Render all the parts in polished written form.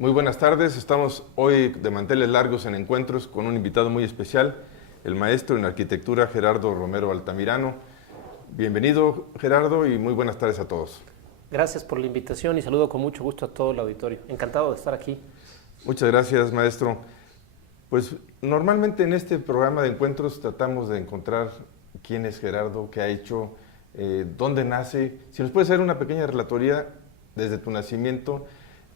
Muy buenas tardes, estamos hoy de manteles largos en encuentros con un invitado muy especial, el maestro en arquitectura Gerardo Romero Altamirano. Bienvenido, Gerardo, y muy buenas tardes a todos. Gracias por la invitación y saludo con mucho gusto a todo el auditorio. Encantado de estar aquí. Muchas gracias, maestro. Pues normalmente en este programa de encuentros tratamos de encontrar quién es Gerardo, qué ha hecho, dónde nace. Si nos puedes hacer una pequeña relatoría desde tu nacimiento,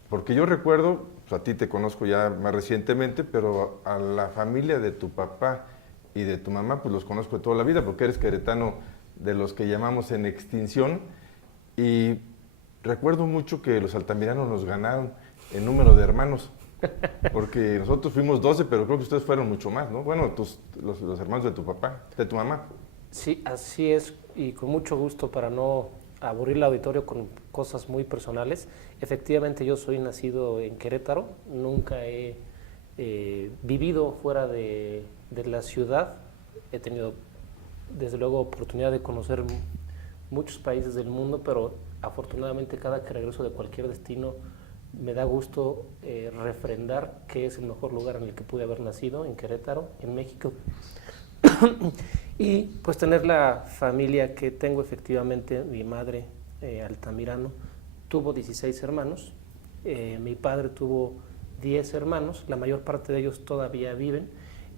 porque yo recuerdo, pues a ti te conozco ya más recientemente, pero a la familia de tu papá y de tu mamá, pues los conozco de toda la vida, porque eres queretano de los que llamamos en extinción, y recuerdo mucho que los altamiranos nos ganaron en número de hermanos, porque nosotros fuimos 12, pero creo que ustedes fueron mucho más, ¿no? Bueno, los hermanos de tu papá, de tu mamá. Sí, así es, y con mucho gusto para no aburrir al auditorio con cosas muy personales. Efectivamente, yo soy nacido en Querétaro, nunca he vivido fuera de la ciudad. He tenido, desde luego, oportunidad de conocer muchos países del mundo, pero afortunadamente cada que regreso de cualquier destino me da gusto refrendar que es el mejor lugar en el que pude haber nacido, en Querétaro, en México. Y pues tener la familia que tengo, efectivamente. Mi madre, Altamirano, tuvo 16 hermanos, mi padre tuvo 10 hermanos, la mayor parte de ellos todavía viven,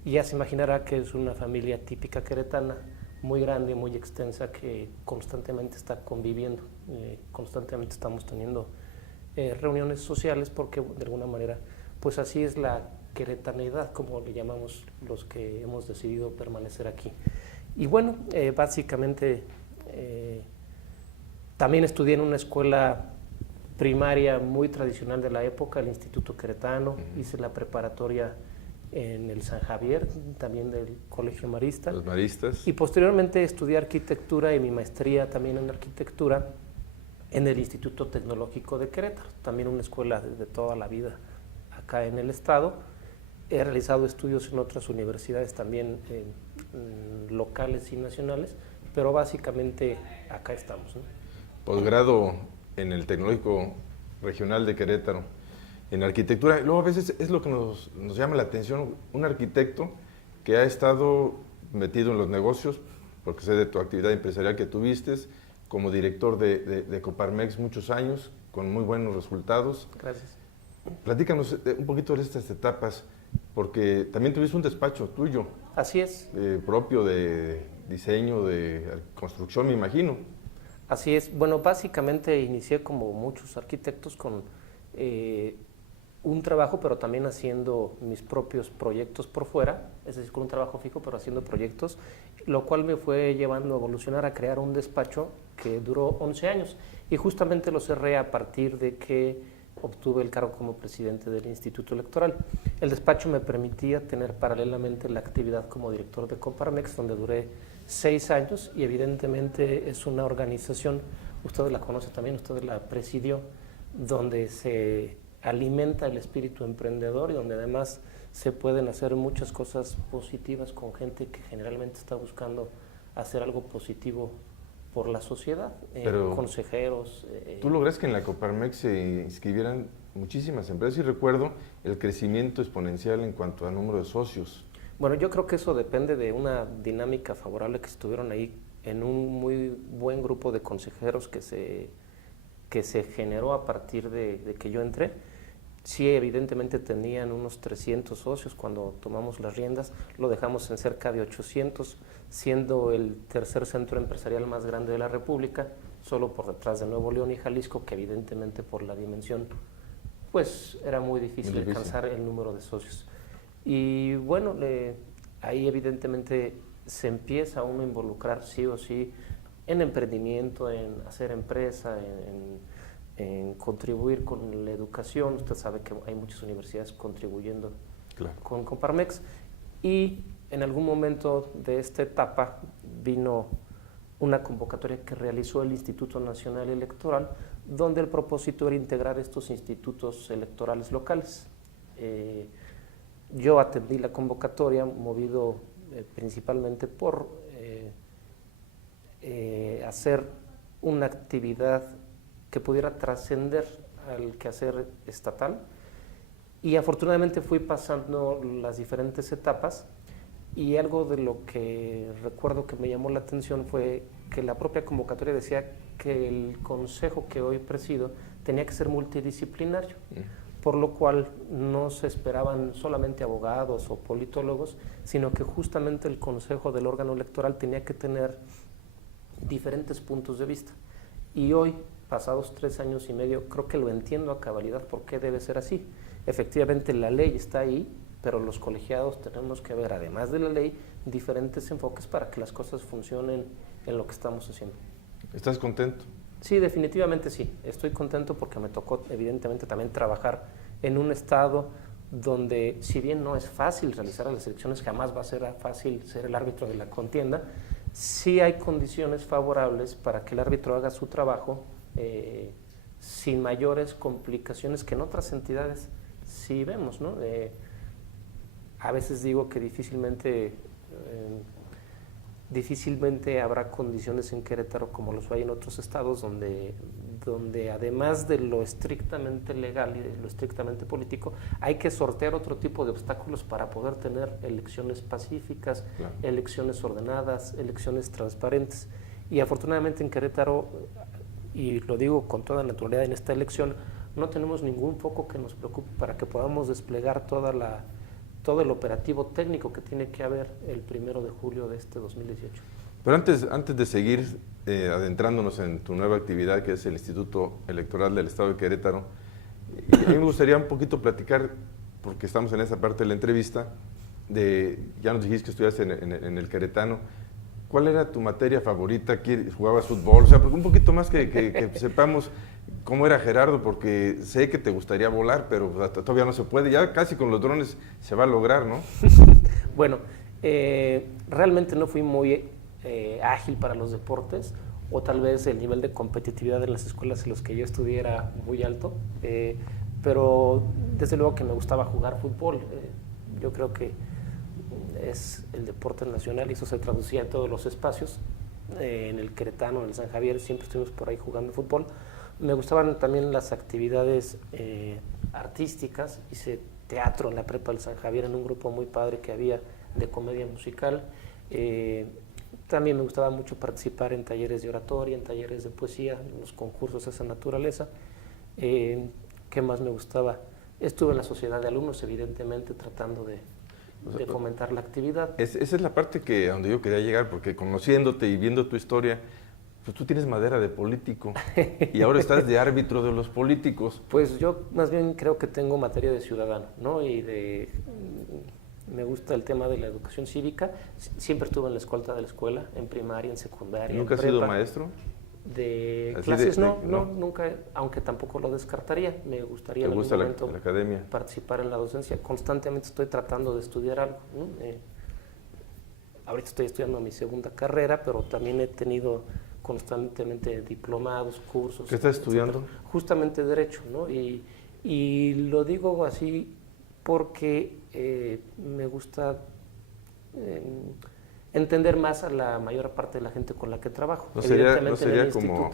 y ya se imaginará que es una familia típica queretana, muy grande, muy extensa, que constantemente está conviviendo, constantemente estamos teniendo reuniones sociales, porque de alguna manera pues así es la queretaneidad, como le llamamos los que hemos decidido permanecer aquí. Y bueno, básicamente también estudié en una escuela primaria muy tradicional de la época, el Instituto Queretano. Hice la preparatoria en el San Javier, también del Colegio Marista. Los maristas. Y posteriormente estudié arquitectura y mi maestría también en arquitectura en el Instituto Tecnológico de Querétaro, también una escuela de toda la vida acá en el estado. He realizado estudios en otras universidades también locales y nacionales, pero básicamente acá estamos, ¿no? Posgrado en el Tecnológico Regional de Querétaro, en arquitectura. Luego a veces es lo que nos llama la atención, un arquitecto que ha estado metido en los negocios, porque sé de tu actividad empresarial que tuviste, como director de Coparmex muchos años, con muy buenos resultados. Gracias. Platícanos un poquito de estas etapas, porque también tuviste un despacho tuyo. Así es. Propio de diseño, de construcción, me imagino. Así es. Bueno, básicamente inicié como muchos arquitectos con un trabajo, pero también haciendo mis propios proyectos por fuera, es decir, con un trabajo fijo, pero haciendo proyectos, lo cual me fue llevando a evolucionar, a crear un despacho que duró 11 años, y justamente lo cerré a partir de que obtuve el cargo como presidente del Instituto Electoral. El despacho me permitía tener paralelamente la actividad como director de Coparmex, donde duré 6 años, y evidentemente es una organización, usted la conoce también, usted la presidió, donde se alimenta el espíritu emprendedor y donde además se pueden hacer muchas cosas positivas con gente que generalmente está buscando hacer algo positivo por la sociedad, consejeros. ¿Tú logras que en la Coparmex se inscribieran muchísimas empresas? Y recuerdo el crecimiento exponencial en cuanto a número de socios. Bueno, yo creo que eso depende de una dinámica favorable que estuvieron ahí en un muy buen grupo de consejeros que se generó a partir de que yo entré. Sí, evidentemente tenían unos 300 socios cuando tomamos las riendas, lo dejamos en cerca de 800, siendo el tercer centro empresarial más grande de la República, solo por detrás de Nuevo León y Jalisco, que evidentemente por la dimensión pues era muy difícil alcanzar el número de socios. Y bueno, ahí evidentemente se empieza uno a involucrar sí o sí en emprendimiento, en hacer empresa, en contribuir con la educación. Usted sabe que hay muchas universidades contribuyendo con Coparmex, y en algún momento de esta etapa vino una convocatoria que realizó el Instituto Nacional Electoral, donde el propósito era integrar estos institutos electorales locales. Yo atendí la convocatoria movido principalmente por hacer una actividad que pudiera trascender al quehacer estatal, Y afortunadamente fui pasando las diferentes etapas, y algo de lo que recuerdo que me llamó la atención fue que la propia convocatoria decía que el consejo que hoy presido tenía que ser multidisciplinario, por lo cual no se esperaban solamente abogados o politólogos, sino que justamente el consejo del órgano electoral tenía que tener diferentes puntos de vista. Y hoy, pasados 3 años y medio, creo que lo entiendo a cabalidad por qué debe ser así. Efectivamente, la ley está ahí, pero los colegiados tenemos que ver, además de la ley, diferentes enfoques para que las cosas funcionen en lo que estamos haciendo. ¿Estás contento? Sí, definitivamente sí. Estoy contento porque me tocó, evidentemente, también trabajar en un estado donde, si bien no es fácil realizar las elecciones, jamás va a ser fácil ser el árbitro de la contienda, sí hay condiciones favorables para que el árbitro haga su trabajo sin mayores complicaciones que en otras entidades sí vemos, ¿no? A veces digo que difícilmente habrá condiciones en Querétaro como los hay en otros estados, donde además de lo estrictamente legal y de lo estrictamente político, hay que sortear otro tipo de obstáculos para poder tener elecciones pacíficas, claro, elecciones ordenadas, elecciones transparentes. Y afortunadamente en Querétaro, y lo digo con toda naturalidad, en esta elección no tenemos ningún foco que nos preocupe para que podamos desplegar todo el operativo técnico que tiene que haber el 1 de julio de este 2018. Pero antes de seguir adentrándonos en tu nueva actividad, que es el Instituto Electoral del Estado de Querétaro, a mí me gustaría un poquito platicar, porque estamos en esa parte de la entrevista, ya nos dijiste que estudiaste en el Queretano. ¿Cuál era tu materia favorita? ¿Jugabas fútbol? O sea, un poquito más que sepamos cómo era Gerardo, porque sé que te gustaría volar, pero todavía no se puede. Ya casi con los drones se va a lograr, ¿no? Bueno, realmente no fui muy ágil para los deportes, o tal vez el nivel de competitividad en las escuelas en las que yo estudié era muy alto, pero desde luego que me gustaba jugar fútbol. Yo creo que es el deporte nacional y eso se traducía en todos los espacios. En el Queretano, en el San Javier, siempre estuvimos por ahí jugando fútbol. Me gustaban también las actividades artísticas. Hice teatro en la prepa del San Javier en un grupo muy padre que había de comedia musical. También me gustaba mucho participar en talleres de oratoria, en talleres de poesía, en los concursos de esa naturaleza. ¿Qué más me gustaba? Estuve en la sociedad de alumnos, evidentemente, tratando de fomentar la actividad. Esa es la parte a donde yo quería llegar, porque conociéndote y viendo tu historia, pues tú tienes madera de político y ahora estás de árbitro de los políticos. Pues yo más bien creo que tengo materia de ciudadano, ¿no? Me gusta el tema de la educación cívica. Siempre estuve en la escolta de la escuela, en primaria, en secundaria. ¿Nunca has sido maestro? De clases no, nunca, aunque tampoco lo descartaría. Me gustaría en algún momento la academia, participar en la docencia. Constantemente estoy tratando de estudiar algo, ¿no? Ahorita estoy estudiando mi segunda carrera, pero también he tenido constantemente diplomados, cursos. ¿Qué estás estudiando? Justamente Derecho, ¿no? Y lo digo así porque me gusta entender más a la mayor parte de la gente con la que trabajo. No sería como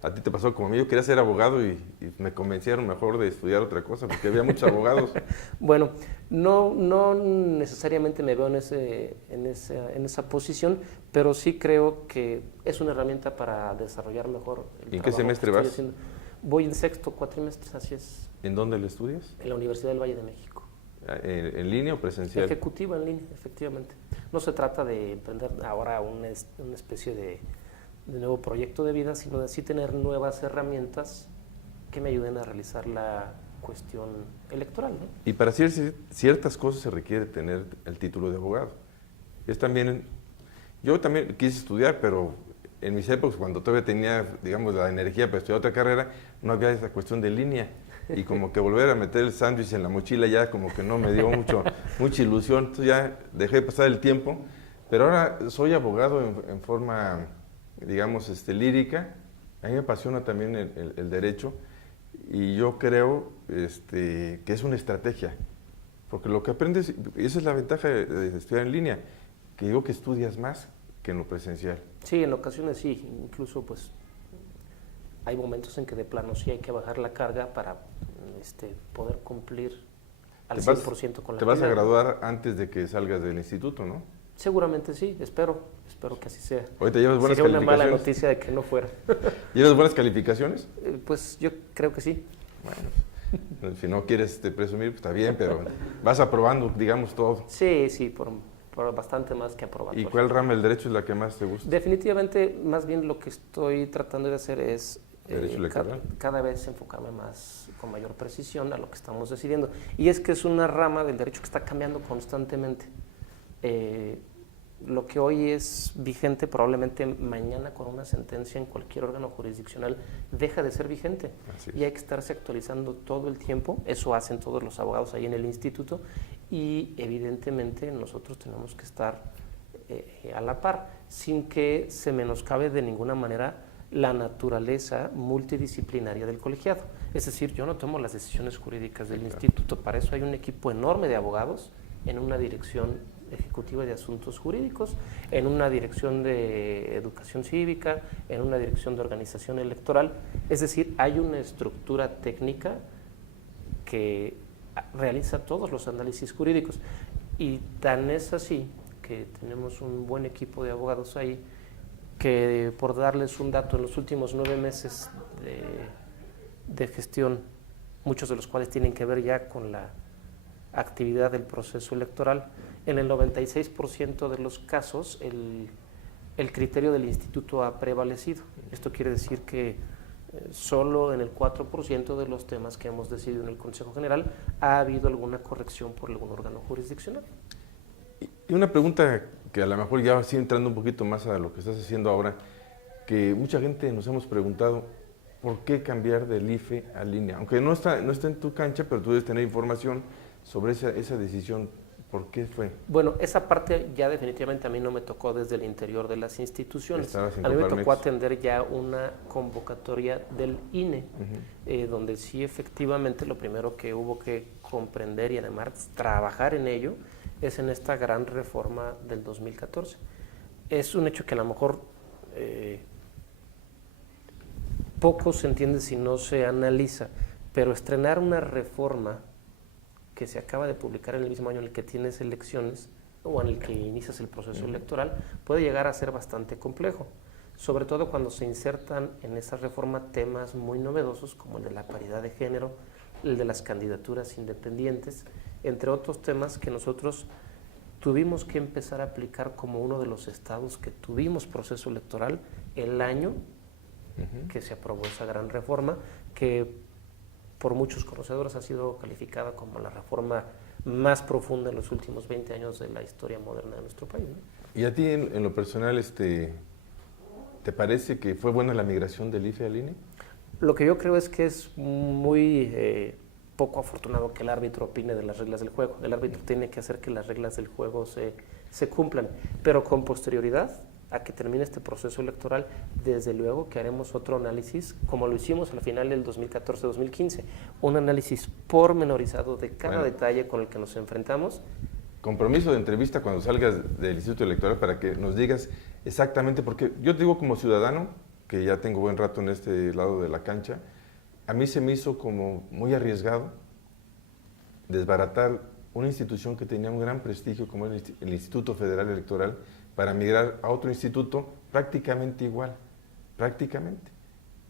a ti te pasó como a mí. Yo quería ser abogado y me convencieron mejor de estudiar otra cosa, porque había muchos abogados. Bueno, no necesariamente me veo en esa posición, pero sí creo que es una herramienta para desarrollar mejor el trabajo. ¿En qué semestre vas? Haciendo. Voy en sexto cuatrimestre, así es. ¿En dónde lo estudias? En la Universidad del Valle de México. ¿En línea o presencial? Ejecutiva en línea, efectivamente. No se trata de emprender ahora una especie de nuevo proyecto de vida, sino de sí tener nuevas herramientas que me ayuden a realizar la cuestión electoral, ¿no? Y para ciertas cosas se requiere tener el título de abogado. Yo también quise estudiar, pero en mis épocas, cuando todavía tenía, digamos, la energía para estudiar otra carrera, no había esa cuestión de línea. Y como que volver a meter el sándwich en la mochila ya como que no me dio mucha ilusión. Entonces ya dejé pasar el tiempo. Pero ahora soy abogado en forma, digamos, lírica. A mí me apasiona también el derecho. Y yo creo que es una estrategia. Porque lo que aprendes, y esa es la ventaja de estudiar en línea, que digo que estudias más que en lo presencial. Sí, en ocasiones sí. Incluso pues hay momentos en que de plano sí hay que bajar la carga para poder cumplir al 100% con la Te vas a actividad. graduar antes de que salgas del instituto, ¿no? Seguramente sí, espero que así sea. Ahorita llevas buenas Sería una mala calificaciones. noticia de que no fuera. ¿Llevas buenas calificaciones? Pues yo creo que sí. Bueno, si no quieres presumir, pues está bien, pero vas aprobando, digamos, todo. Sí, por bastante más que aprobar. ¿Y cuál rama del derecho es la que más te gusta? Definitivamente, más bien lo que estoy tratando de hacer es ¿Derecho electoral? cada vez enfocarme más con mayor precisión a lo que estamos decidiendo. Y es que es una rama del derecho que está cambiando constantemente. Lo que hoy es vigente, probablemente mañana con una sentencia en cualquier órgano jurisdiccional deja de ser vigente. Y hay que estarse actualizando todo el tiempo. Eso hacen todos los abogados ahí en el instituto. Y evidentemente nosotros tenemos que estar a la par, sin que se menoscabe de ninguna manera la naturaleza multidisciplinaria del colegiado. Es decir, yo no tomo las decisiones jurídicas del instituto, para eso hay un equipo enorme de abogados en una dirección ejecutiva de asuntos jurídicos, en una dirección de educación cívica, en una dirección de organización electoral. Es decir, hay una estructura técnica que realiza todos los análisis jurídicos. Y tan es así que tenemos un buen equipo de abogados ahí que, por darles un dato, en los últimos 9 meses de gestión, muchos de los cuales tienen que ver ya con la actividad del proceso electoral, en el 96% de los casos el criterio del instituto ha prevalecido. Esto quiere decir que solo en el 4% de los temas que hemos decidido en el Consejo General ha habido alguna corrección por algún órgano jurisdiccional. Y una pregunta que a lo mejor ya sí entrando un poquito más a lo que estás haciendo ahora, que mucha gente nos hemos preguntado, ¿por qué cambiar del IFE a línea? Aunque no está en tu cancha, pero tú debes tener información sobre esa decisión. ¿Por qué fue? Bueno, esa parte ya definitivamente a mí no me tocó desde el interior de las instituciones. A mí me tocó atender ya una convocatoria del INE, donde sí efectivamente lo primero que hubo que comprender y además trabajar en ello es en esta gran reforma del 2014. Es un hecho que a lo mejor poco se entiende si no se analiza, pero estrenar una reforma que se acaba de publicar en el mismo año en el que tienes elecciones o en el que inicias el proceso electoral puede llegar a ser bastante complejo, sobre todo cuando se insertan en esa reforma temas muy novedosos como el de la paridad de género, el de las candidaturas independientes, entre otros temas que nosotros tuvimos que empezar a aplicar como uno de los estados que tuvimos proceso electoral el año que se aprobó esa gran reforma, que por muchos conocedores ha sido calificada como la reforma más profunda en los últimos 20 años de la historia moderna de nuestro país, ¿no? ¿Y a ti en lo personal te parece que fue buena la migración del IFE al INE? Lo que yo creo es que es muy poco afortunado que el árbitro opine de las reglas del juego. El árbitro tiene que hacer que las reglas del juego se cumplan, pero con posterioridad a que termine este proceso electoral, desde luego que haremos otro análisis, como lo hicimos al final del 2014-2015, un análisis pormenorizado de cada detalle con el que nos enfrentamos. Compromiso de entrevista cuando salgas del Instituto Electoral para que nos digas exactamente, porque yo te digo como ciudadano, que ya tengo buen rato en este lado de la cancha, a mí se me hizo como muy arriesgado desbaratar una institución que tenía un gran prestigio como el Instituto Federal Electoral, para migrar a otro instituto prácticamente igual, prácticamente.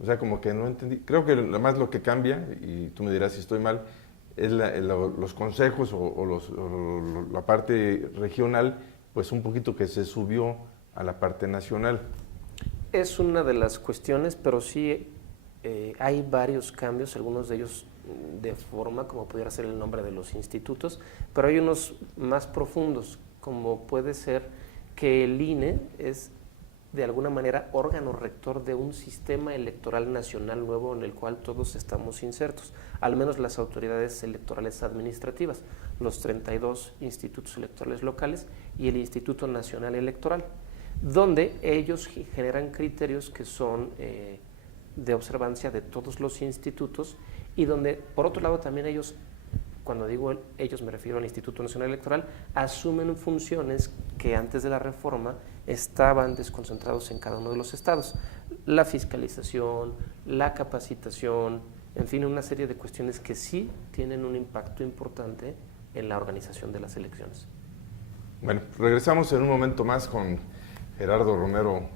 O sea, como que no entendí. Creo que más lo que cambia, y tú me dirás si estoy mal, es los consejos o la parte regional, pues un poquito que se subió a la parte nacional. Es una de las cuestiones, pero sí hay varios cambios, algunos de ellos de forma, como pudiera ser el nombre de los institutos, pero hay unos más profundos, como puede ser que el INE es de alguna manera órgano rector de un sistema electoral nacional nuevo en el cual todos estamos insertos, al menos las autoridades electorales administrativas, los 32 institutos electorales locales y el Instituto Nacional Electoral, donde ellos generan criterios que son de observancia de todos los institutos y donde, por otro lado, también ellos, cuando digo ellos me refiero al Instituto Nacional Electoral, asumen funciones que antes de la reforma estaban desconcentrados en cada uno de los estados. La fiscalización, la capacitación, en fin, una serie de cuestiones que sí tienen un impacto importante en la organización de las elecciones. Bueno, regresamos en un momento más con Gerardo Romero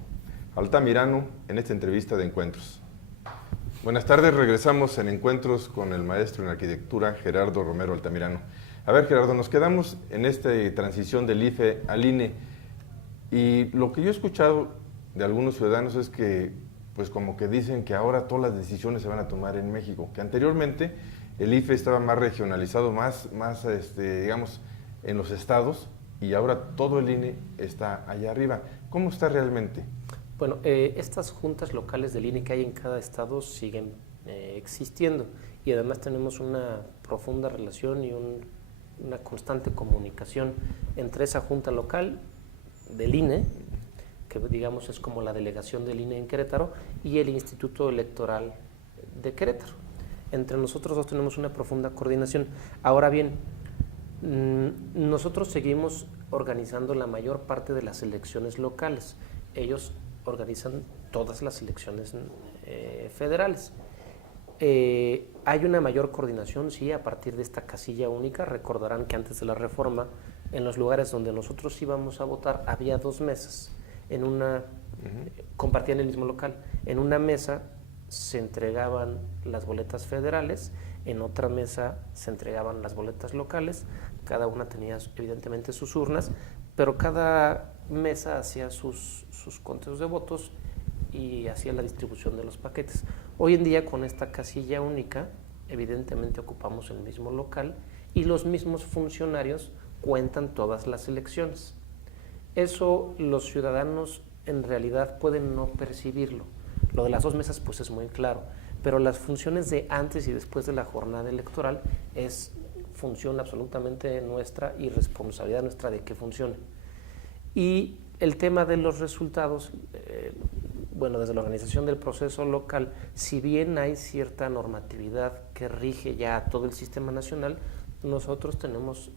Altamirano en esta entrevista de Encuentros. Buenas tardes, regresamos en Encuentros con el maestro en arquitectura Gerardo Romero Altamirano. A ver, Gerardo, nos quedamos en esta transición del IFE al INE y lo que yo he escuchado de algunos ciudadanos es que pues como que dicen que ahora todas las decisiones se van a tomar en México, que anteriormente el IFE estaba más regionalizado, más digamos, en los estados, y ahora todo el INE está allá arriba. ¿Cómo está realmente? Bueno, estas juntas locales del INE que hay en cada estado siguen existiendo, y además tenemos una profunda relación y una constante comunicación entre esa junta local del INE, que digamos es como la delegación del INE en Querétaro, y el Instituto Electoral de Querétaro. Entre nosotros dos tenemos una profunda coordinación. Ahora bien, nosotros seguimos organizando la mayor parte de las elecciones locales. Ellos organizan todas las elecciones federales. Hay una mayor coordinación, sí, a partir de esta casilla única. Recordarán que antes de la reforma, en los lugares donde nosotros íbamos a votar, había 2 mesas. Compartían el mismo local. En una mesa se entregaban las boletas federales, en otra mesa se entregaban las boletas locales, cada una tenía evidentemente sus urnas, pero cada mesa hacía sus conteos de votos y hacía la distribución de los paquetes. Hoy en día, con esta casilla única, evidentemente ocupamos el mismo local y los mismos funcionarios cuentan todas las elecciones. Eso los ciudadanos en realidad pueden no percibirlo. Lo de las 2 mesas pues es muy claro, pero las funciones de antes y después de la jornada electoral es función absolutamente nuestra y responsabilidad nuestra de que funcione. Y el tema de los resultados, bueno, desde la organización del proceso local, si bien hay cierta normatividad que rige ya todo el sistema nacional, nosotros tenemos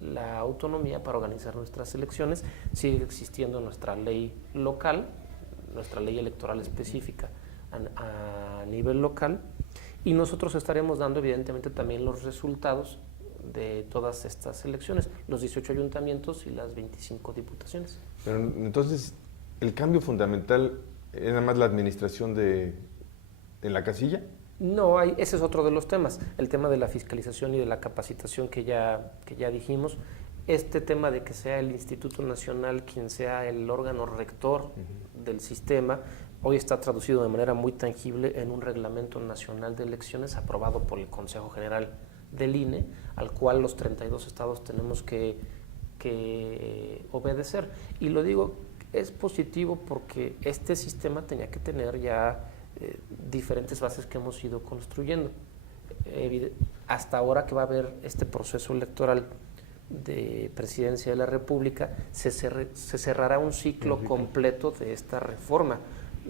la autonomía para organizar nuestras elecciones. Sigue existiendo nuestra ley local, nuestra ley electoral específica a nivel local, y nosotros estaremos dando evidentemente también los resultados de todas estas elecciones, los 18 ayuntamientos y las 25 diputaciones. Pero entonces, ¿el cambio fundamental es nada más la administración en la casilla? No, ese es otro de los temas, el tema de la fiscalización y de la capacitación que ya dijimos. Este tema de que sea el Instituto Nacional quien sea el órgano rector del sistema, hoy está traducido de manera muy tangible en un reglamento nacional de elecciones aprobado por el Consejo General del INE, al cual los 32 estados tenemos que obedecer. Y lo digo, es positivo porque este sistema tenía que tener ya diferentes bases que hemos ido construyendo. Hasta ahora que va a haber este proceso electoral de presidencia de la República, se cerrará un ciclo completo de esta reforma.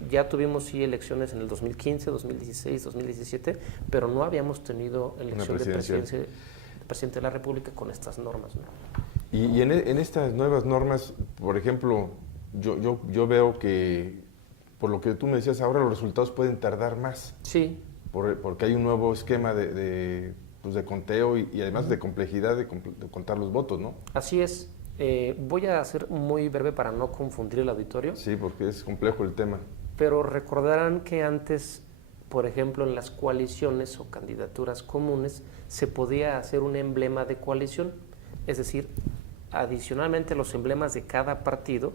Ya tuvimos sí elecciones en el 2015, 2016, 2017, pero no habíamos tenido elección de presidente de la República con estas normas, ¿no? Y en estas nuevas normas, por ejemplo, yo veo que, por lo que tú me decías ahora, los resultados pueden tardar más. Sí. Porque hay un nuevo esquema de conteo y además de complejidad de contar los votos, ¿no? Así es. Voy a ser muy breve para no confundir el auditorio. Sí, porque es complejo el tema. Pero recordarán que antes, por ejemplo, en las coaliciones o candidaturas comunes, se podía hacer un emblema de coalición, es decir, adicionalmente a los emblemas de cada partido,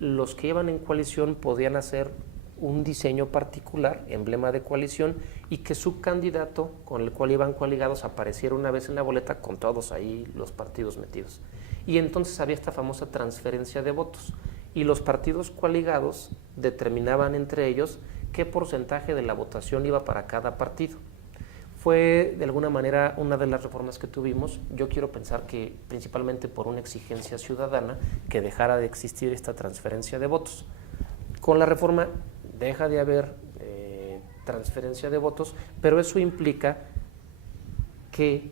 los que iban en coalición podían hacer un diseño particular, emblema de coalición, y que su candidato con el cual iban coaligados apareciera una vez en la boleta con todos ahí los partidos metidos. Y entonces había esta famosa transferencia de votos, y los partidos coaligados determinaban entre ellos qué porcentaje de la votación iba para cada partido. Fue de alguna manera una de las reformas que tuvimos. Yo quiero pensar que principalmente por una exigencia ciudadana que dejara de existir esta transferencia de votos. Con la reforma deja de haber transferencia de votos, pero eso implica que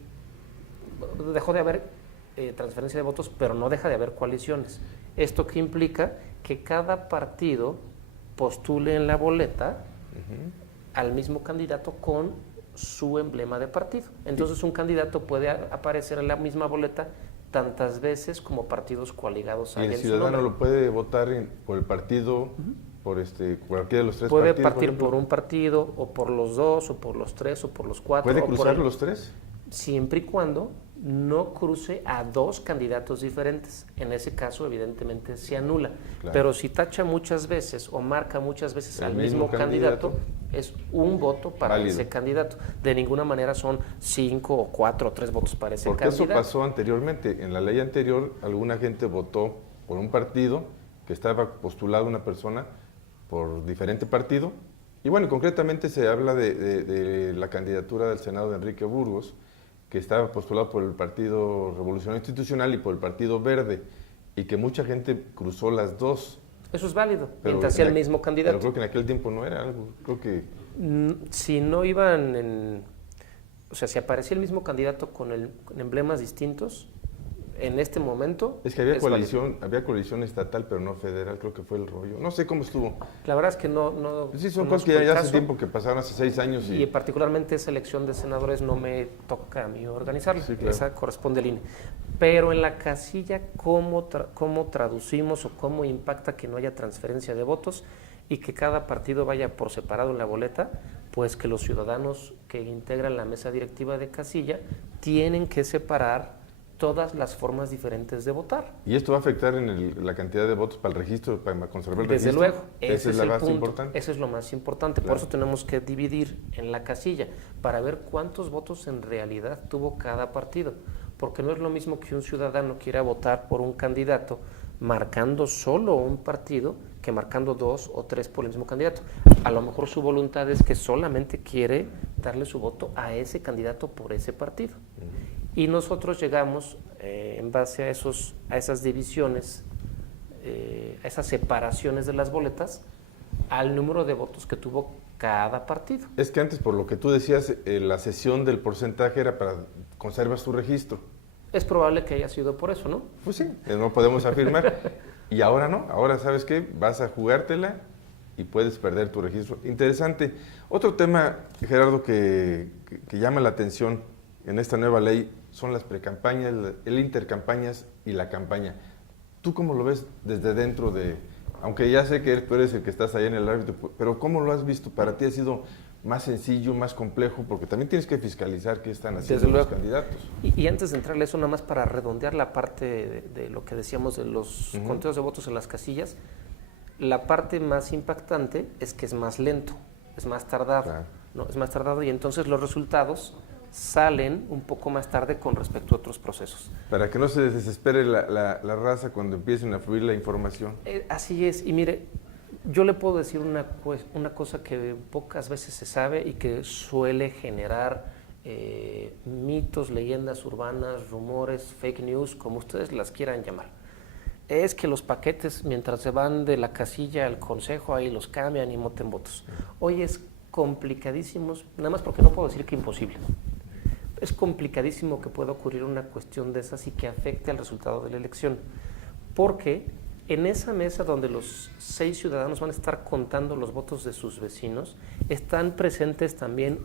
dejó de haber transferencia de votos, pero no deja de haber coaliciones. ¿Esto qué implica? Que cada partido postule en la boleta al mismo candidato con su emblema de partido. Entonces un candidato puede aparecer en la misma boleta tantas veces como partidos coaligados. Y el ciudadano lo puede votar por el partido, por cualquiera de los tres puede partidos. Puede partir por un partido, o por los dos, o por los tres, o por los cuatro. ¿Puede cruzar los tres? Siempre y cuando no cruce a dos candidatos diferentes. En ese caso, evidentemente, se anula. Claro. Pero si tacha muchas veces o marca muchas veces al mismo candidato, es un voto para válido. Ese candidato. De ninguna manera son 5 o 4 o 3 votos para ese candidato. Porque eso pasó anteriormente. En la ley anterior, alguna gente votó por un partido que estaba postulado una persona por diferente partido. Y bueno, concretamente se habla de la candidatura del Senado de Enrique Burgos, que estaba postulado por el Partido Revolucionario Institucional y por el Partido Verde, y que mucha gente cruzó las dos. Eso es válido, mientras sea el mismo candidato. Pero creo que en aquel tiempo no era algo, creo que... Si no iban o sea, si aparecía el mismo candidato con emblemas distintos, en este momento... Es que había coalición estatal, pero no federal, creo que fue el rollo. No sé cómo estuvo. La verdad es que no sí, son cosas que ya hace tiempo que pasaron, hace 6 años. Y particularmente esa elección de senadores no me toca a mí organizarla, sí, claro. Esa corresponde al INE. Pero en la casilla, ¿cómo traducimos o cómo impacta que no haya transferencia de votos y que cada partido vaya por separado en la boleta? Pues que los ciudadanos que integran la mesa directiva de casilla tienen que separar todas las formas diferentes de votar. ¿Y esto va a afectar en la cantidad de votos para el registro, para conservar el registro? Desde luego. Esa es la más importante. Eso es lo más importante. Claro. Por eso tenemos que dividir en la casilla para ver cuántos votos en realidad tuvo cada partido. Porque no es lo mismo que un ciudadano quiera votar por un candidato marcando solo un partido que marcando 2 o 3 por el mismo candidato. A lo mejor su voluntad es que solamente quiere darle su voto a ese candidato por ese partido. Y nosotros llegamos, en base a esas divisiones, a esas separaciones de las boletas, al número de votos que tuvo cada partido. Es que antes, por lo que tú decías, la cesión del porcentaje era para conservar tu registro. Es probable que haya sido por eso, ¿no? Pues sí, no podemos afirmar. Y ahora no, ahora ¿sabes qué? Vas a jugártela y puedes perder tu registro. Interesante. Otro tema, Gerardo, que llama la atención en esta nueva ley son las precampañas, el intercampañas y la campaña. ¿Tú cómo lo ves desde dentro de, aunque ya sé que tú eres el que estás allá en el árbitro, pero cómo lo has visto? ¿Para ti ha sido más sencillo, más complejo? Porque también tienes que fiscalizar qué están haciendo los candidatos. Y antes de entrarle eso, nada más para redondear la parte de lo que decíamos de los conteos de votos en las casillas, la parte más impactante es que es más lento, es más tardado. Claro. ¿No? Es más tardado y entonces los resultados salen un poco más tarde con respecto a otros procesos. Para que no se desespere la raza cuando empiecen a fluir la información. Así es, y mire, yo le puedo decir una cosa que pocas veces se sabe y que suele generar mitos, leyendas urbanas, rumores, fake news, como ustedes las quieran llamar. Es que los paquetes, mientras se van de la casilla al consejo, ahí los cambian y moten votos. Hoy es complicadísimo, nada más porque no puedo decir que imposible. Es complicadísimo que pueda ocurrir una cuestión de esas y que afecte al resultado de la elección, porque en esa mesa donde los 6 ciudadanos van a estar contando los votos de sus vecinos, están presentes también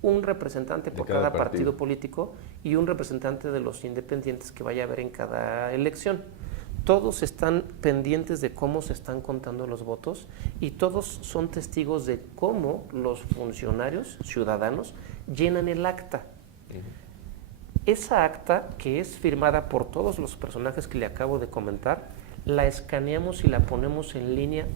un representante por cada partido político y un representante de los independientes que vaya a haber en cada elección. Todos están pendientes de cómo se están contando los votos y todos son testigos de cómo los funcionarios ciudadanos llenan el acta. Esa acta, que es firmada por todos los personajes que le acabo de comentar, la escaneamos y la ponemos en línea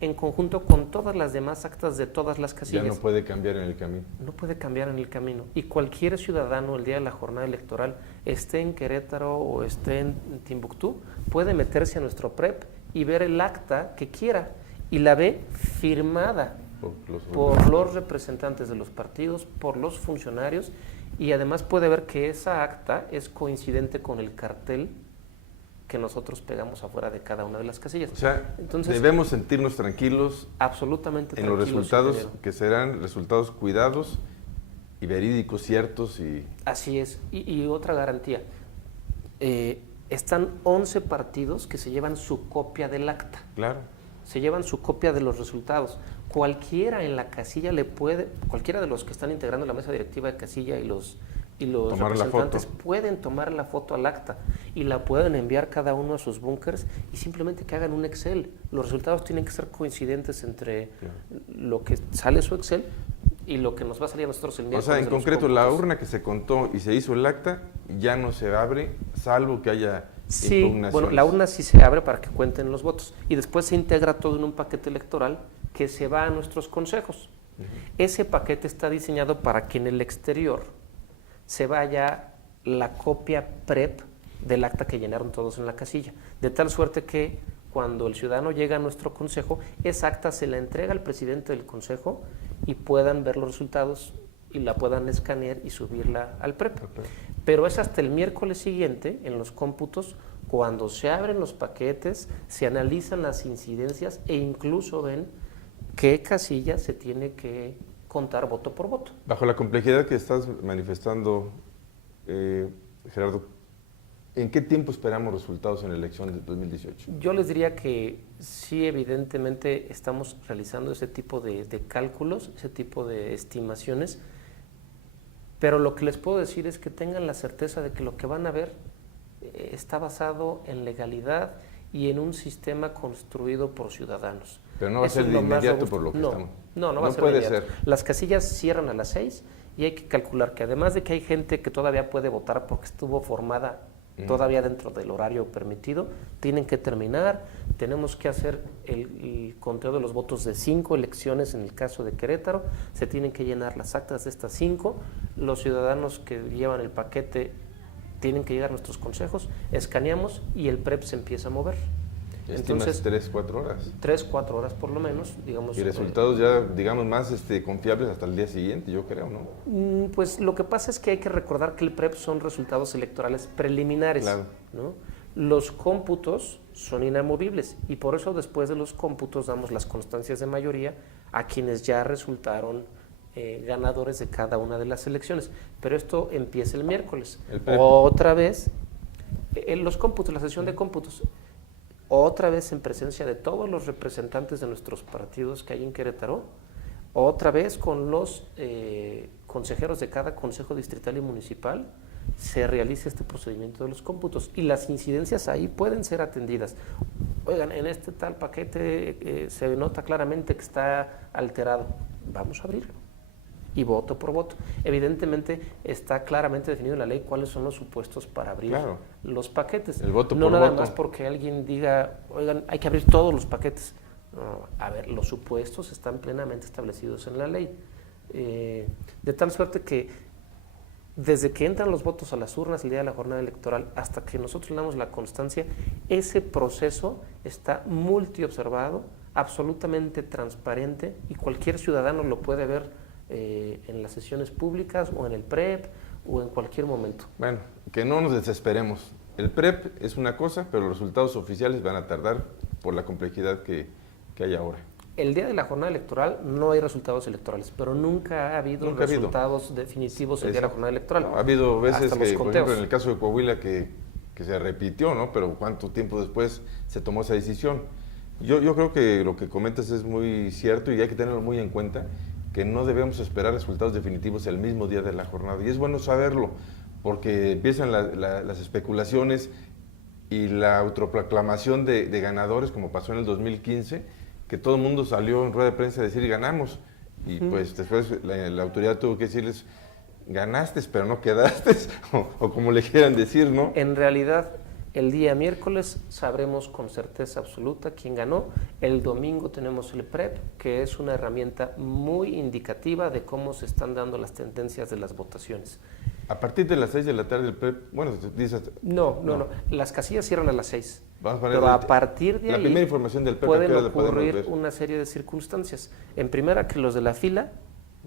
en conjunto con todas las demás actas de todas las casillas. Ya no puede cambiar en el camino. No puede cambiar en el camino. Y cualquier ciudadano el día de la jornada electoral, esté en Querétaro o esté en Timbuktu, puede meterse a nuestro PREP y ver el acta que quiera. Y la ve firmada por los representantes de los partidos, por los funcionarios, y además puede ver que esa acta es coincidente con el cartel que nosotros pegamos afuera de cada una de las casillas. O sea, entonces, debemos sentirnos tranquilos absolutamente en los resultados, que serán resultados cuidados y verídicos, ciertos. Así es. Y otra garantía, están 11 partidos que se llevan su copia del acta. Claro. Se llevan su copia de los resultados. cualquiera en la casilla cualquiera de los que están integrando la mesa directiva de casilla y los tomar representantes pueden tomar la foto al acta y la pueden enviar cada uno a sus búnkers y simplemente que hagan un Excel. Los resultados tienen que ser coincidentes entre lo que sale su Excel y lo que nos va a salir a nosotros el miércoles. O sea, en concreto, la urna que se contó y se hizo el acta ya no se abre, salvo que haya impugnaciones. Bueno, la urna sí se abre para que cuenten los votos y después se integra todo en un paquete electoral que se va a nuestros consejos. Ese paquete está diseñado para que en el exterior se vaya la copia PREP del acta que llenaron todos en la casilla, de tal suerte que cuando el ciudadano llega a nuestro consejo, esa acta se la entrega al presidente del consejo y puedan ver los resultados y la puedan escanear y subirla al PREP. Pero es hasta el miércoles siguiente, en los cómputos, cuando se abren los paquetes, se analizan las incidencias e incluso ven qué casilla se tiene que contar voto por voto. Bajo la complejidad que estás manifestando, Gerardo, ¿en qué tiempo esperamos resultados en la elección de 2018? Yo les diría que sí, evidentemente estamos realizando ese tipo de cálculos, ese tipo de estimaciones, pero lo que les puedo decir es que tengan la certeza de que lo que van a ver está basado en legalidad y en un sistema construido por ciudadanos. Pero no va a ser de inmediato por lo que estamos. No va a ser de inmediato. Las casillas cierran a las 6 y hay que calcular que además de que hay gente que todavía puede votar porque estuvo formada todavía dentro del horario permitido, tienen que terminar, tenemos que hacer el conteo de los votos de 5 elecciones en el caso de Querétaro, se tienen que llenar las actas de estas 5, los ciudadanos que llevan el paquete tienen que llegar a nuestros consejos, escaneamos y el PREP se empieza a mover. Entonces, 3-4 horas. 3-4 horas por lo menos, digamos. Y resultados ya, digamos, más confiables hasta el día siguiente, yo creo, ¿no? Pues lo que pasa es que hay que recordar que el PREP son resultados electorales preliminares, claro, ¿no? Los cómputos son inamovibles y por eso después de los cómputos damos las constancias de mayoría a quienes ya resultaron ganadores de cada una de las elecciones. Pero esto empieza el miércoles. Otra vez, los cómputos, la sesión de cómputos, otra vez en presencia de todos los representantes de nuestros partidos que hay en Querétaro, otra vez con los consejeros de cada consejo distrital y municipal, se realiza este procedimiento de los cómputos y las incidencias ahí pueden ser atendidas. Oigan, en este tal paquete se nota claramente que está alterado, vamos a abrirlo. Y voto por voto. Evidentemente está claramente definido en la ley cuáles son los supuestos para abrir los paquetes. El voto no por nada voto. más porque alguien diga, oigan, hay que abrir todos los paquetes. No, a ver, los supuestos están plenamente establecidos en la ley. De tal suerte que desde que entran los votos a las urnas el día de la jornada electoral hasta que nosotros le damos la constancia, ese proceso está multiobservado, absolutamente transparente y cualquier ciudadano lo puede ver en las sesiones públicas o en el PREP o en cualquier momento. Bueno, que no nos desesperemos. El PREP es una cosa, pero los resultados oficiales van a tardar por la complejidad que hay ahora. El día de la jornada electoral no hay resultados electorales, pero nunca ha habido resultados definitivos el día de la jornada electoral. No, ha habido veces que, por ejemplo, en el caso de Coahuila, que se repitió, ¿no? Pero ¿cuánto tiempo después se tomó esa decisión? Yo creo que lo que comentas es muy cierto y hay que tenerlo muy en cuenta, que no debemos esperar resultados definitivos el mismo día de la jornada. Y es bueno saberlo, porque empiezan las especulaciones y la autoproclamación de ganadores, como pasó en el 2015, que todo el mundo salió en rueda de prensa a decir ganamos. Y pues después la autoridad tuvo que decirles, ganaste, pero no quedaste, o como le quieran decir, ¿no? En realidad, el día miércoles sabremos con certeza absoluta quién ganó. El domingo tenemos el PREP, que es una herramienta muy indicativa de cómo se están dando las tendencias de las votaciones. A partir de las 6 de la tarde el PREP, bueno, dices... No. Las casillas cierran a las 6. Vamos a poner pero a partir de la ahí primera información del PREP, pueden ocurrir una serie de circunstancias. En primera, que los de la fila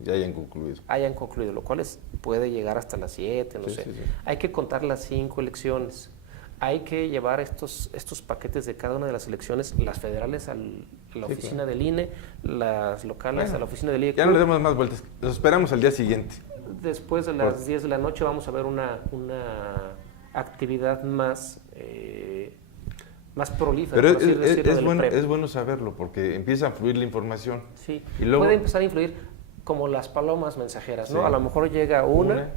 ya hayan concluido. Lo cual puede llegar hasta las 7, no sé. Sí. Hay que contar las 5 elecciones. Hay que llevar estos paquetes de cada una de las elecciones, las federales a la oficina del INE, las locales a la oficina del INE. Ya no le demos más vueltas, los esperamos al día siguiente. Después de las 10 de la noche vamos a ver una actividad más más prolífero, Pero por así decirlo, del PREP. es bueno saberlo porque empieza a fluir la información. Sí, Y luego, puede empezar a influir como las palomas mensajeras, ¿no? Sí. A lo mejor llega una,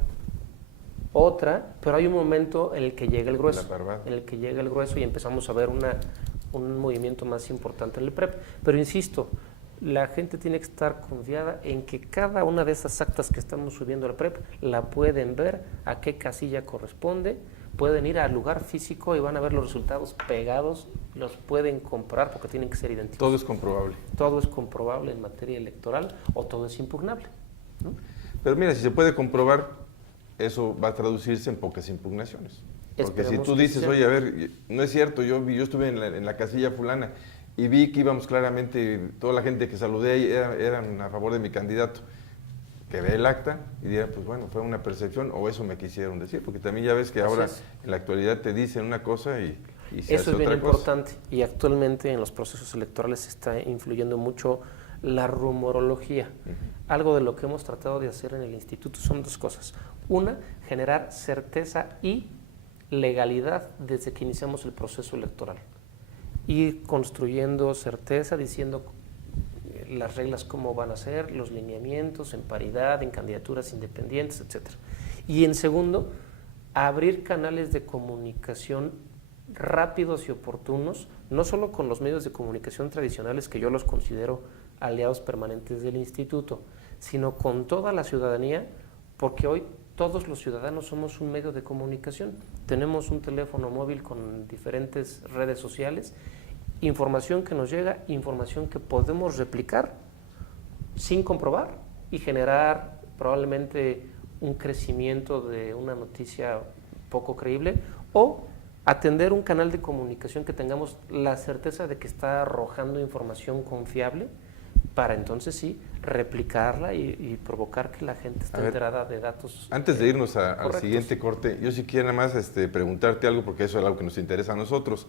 otra, pero hay un momento en el que llega el grueso, La parvada. en el que llega el grueso y empezamos a ver un movimiento más importante en el PREP. Pero insisto, la gente tiene que estar confiada en que cada una de esas actas que estamos subiendo al PREP la pueden ver, a qué casilla corresponde, pueden ir al lugar físico y van a ver los resultados pegados, los pueden comprar porque tienen que ser idénticos. todo es comprobable. Todo es comprobable en materia electoral o todo es impugnable, ¿no? Pero mira, si se puede comprobar, eso va a traducirse en pocas impugnaciones. Porque si Esperemos tú que dices, sea. oye, a ver, no es cierto, yo estuve en la casilla fulana y vi que íbamos claramente, toda la gente que saludé ahí eran a favor de mi candidato, que ve el acta y diga, pues bueno, fue una percepción o eso me quisieron decir, porque también ya ves que Así ahora es. en la actualidad te dicen una cosa y se Eso hace es bien otra cosa. importante y actualmente en los procesos electorales está influyendo mucho la rumorología. Algo de lo que hemos tratado de hacer en el instituto son dos cosas. Una, generar certeza y legalidad desde que iniciamos el proceso electoral. Ir construyendo certeza, diciendo las reglas cómo van a ser, los lineamientos en paridad, en candidaturas independientes, etcétera. Y en segundo, abrir canales de comunicación rápidos y oportunos, no solo con los medios de comunicación tradicionales, que yo los considero aliados permanentes del instituto, sino con toda la ciudadanía, porque hoy todos los ciudadanos somos un medio de comunicación. Tenemos un teléfono móvil con diferentes redes sociales, información que nos llega, información que podemos replicar sin comprobar y generar probablemente un crecimiento de una noticia poco creíble o atender un canal de comunicación que tengamos la certeza de que está arrojando información confiable para entonces sí replicarla y provocar que la gente esté enterada de datos. Antes de irnos al correctos. siguiente corte, yo sí quiero nada más preguntarte algo porque eso es algo que nos interesa a nosotros.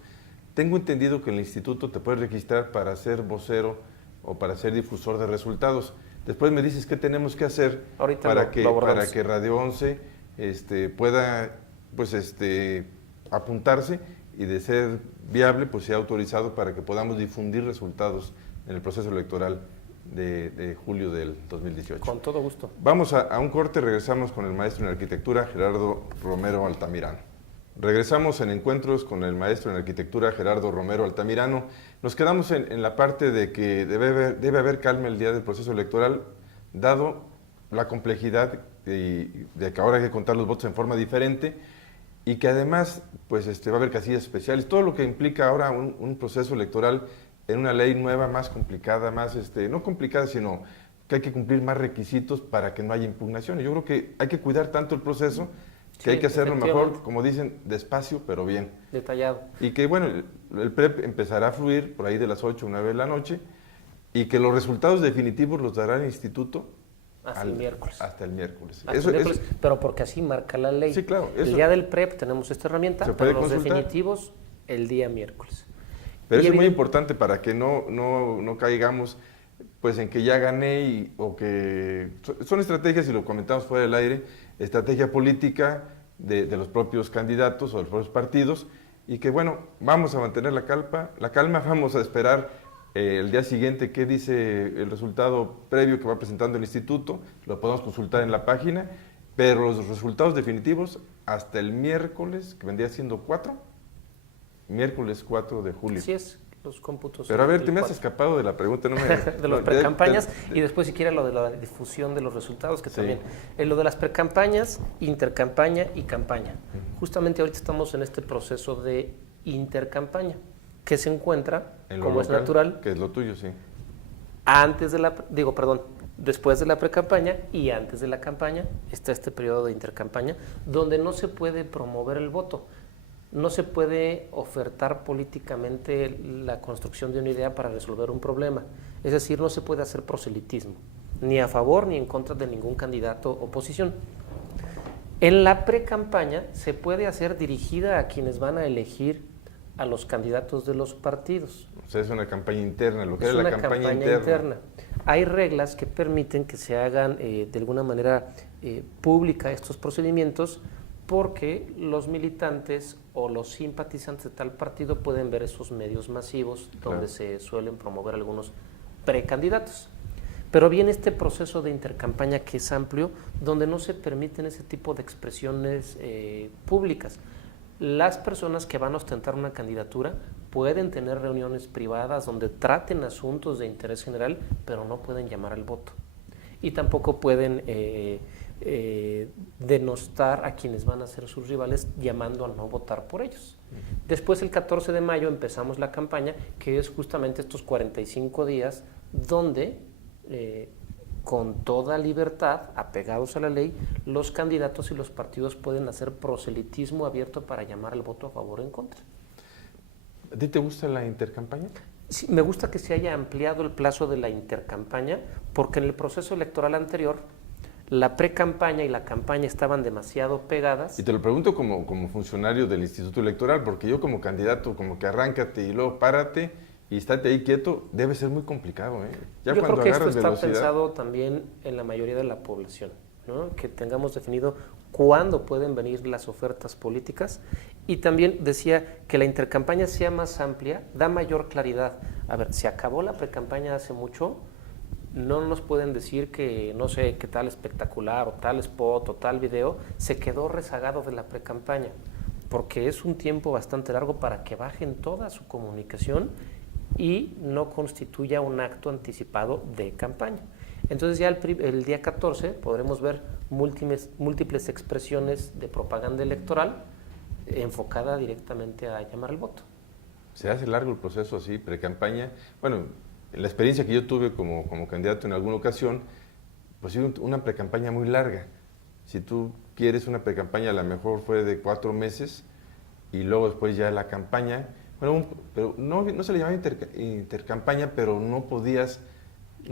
Tengo entendido que el instituto te puede registrar para ser vocero o para ser difusor de resultados. Después me dices qué tenemos que hacer para que Radio 11 pueda apuntarse y de ser viable pues sea autorizado para que podamos difundir resultados en el proceso electoral de julio del 2018. Con todo gusto. Vamos a un corte, regresamos con el maestro en arquitectura Gerardo Romero Altamirano. Regresamos en encuentros con el maestro en arquitectura Gerardo Romero Altamirano. Nos quedamos en la parte de que debe haber calma el día del proceso electoral, dado la complejidad de que ahora hay que contar los votos en forma diferente y que además pues, va a haber casillas especiales. Todo lo que implica ahora un proceso electoral en una ley nueva, más complicada, más, no complicada, sino que hay que cumplir más requisitos para que no haya impugnaciones. Yo creo que hay que cuidar tanto el proceso que hay que hacerlo mejor, como dicen, despacio, pero bien. Detallado. Y que, bueno, el PREP empezará a fluir por ahí de las 8 o 9 de la noche y que los resultados definitivos los dará el instituto hasta el miércoles. Hasta el miércoles. Pero porque así marca la ley. Sí, claro. El día del PREP tenemos esta herramienta, pero los definitivos el día miércoles. Pero eso es muy importante para que no caigamos pues en que ya gané o que son estrategias, y lo comentamos fuera del aire, estrategia política de los propios candidatos o de los propios partidos, y que bueno, vamos a mantener la calma, vamos a esperar el día siguiente qué dice el resultado previo que va presentando el instituto, lo podemos consultar en la página, pero los resultados definitivos hasta el miércoles, que vendría siendo miércoles 4 de julio. Así es, los cómputos. Pero a ver, te me has escapado de la pregunta. No me, de las precampañas y después si quieres lo de la difusión de los resultados, que también. Lo de las precampañas, intercampaña y campaña. Justamente ahorita estamos en este proceso de intercampaña, que se encuentra, como es natural, que es lo tuyo, sí. Después de la precampaña y antes de la campaña está este periodo de intercampaña, donde no se puede promover el voto. No se puede ofertar políticamente la construcción de una idea para resolver un problema. Es decir, no se puede hacer proselitismo, ni a favor ni en contra de ningún candidato o oposición. En la precampaña se puede hacer dirigida a quienes van a elegir a los candidatos de los partidos. O sea, es una campaña interna, lo que es la campaña interna. Hay reglas que permiten que se hagan de alguna manera pública estos procedimientos porque los militantes o los simpatizantes de tal partido pueden ver esos medios masivos donde se suelen promover algunos precandidatos. Pero viene este proceso de intercampaña que es amplio, donde no se permiten ese tipo de expresiones públicas. Las personas que van a ostentar una candidatura pueden tener reuniones privadas donde traten asuntos de interés general, pero no pueden llamar al voto. Y tampoco pueden denostar a quienes van a ser sus rivales llamando a no votar por ellos. Después, el 14 de mayo, empezamos la campaña, que es justamente estos 45 días donde, con toda libertad, apegados a la ley, los candidatos y los partidos pueden hacer proselitismo abierto para llamar al voto a favor o en contra. ¿A ti te gusta la intercampaña? Sí, me gusta que se haya ampliado el plazo de la intercampaña, porque en el proceso electoral anterior, la precampaña y la campaña estaban demasiado pegadas. Y te lo pregunto como funcionario del Instituto Electoral, porque yo como candidato, como que arráncate y luego párate y estate ahí quieto, debe ser muy complicado, ¿eh? Ya yo creo que esto está pensado también en la mayoría de la población, ¿no? Que tengamos definido cuándo pueden venir las ofertas políticas, y también decía que la intercampaña sea más amplia, da mayor claridad. A ver, se acabó la precampaña hace mucho, no nos pueden decir que, no sé, que tal espectacular o tal spot o tal video se quedó rezagado de la precampaña, porque es un tiempo bastante largo para que bajen toda su comunicación y no constituya un acto anticipado de campaña. Entonces ya el día 14 podremos ver múltiples expresiones de propaganda electoral enfocada directamente a llamar al voto. Se hace largo el proceso así, precampaña. Bueno, la experiencia que yo tuve como candidato en alguna ocasión, pues sí, una precampaña muy larga. Si tú quieres una precampaña, a lo mejor fue de 4 meses y luego después ya la campaña. Bueno, pero no se le llamaba intercampaña, pero no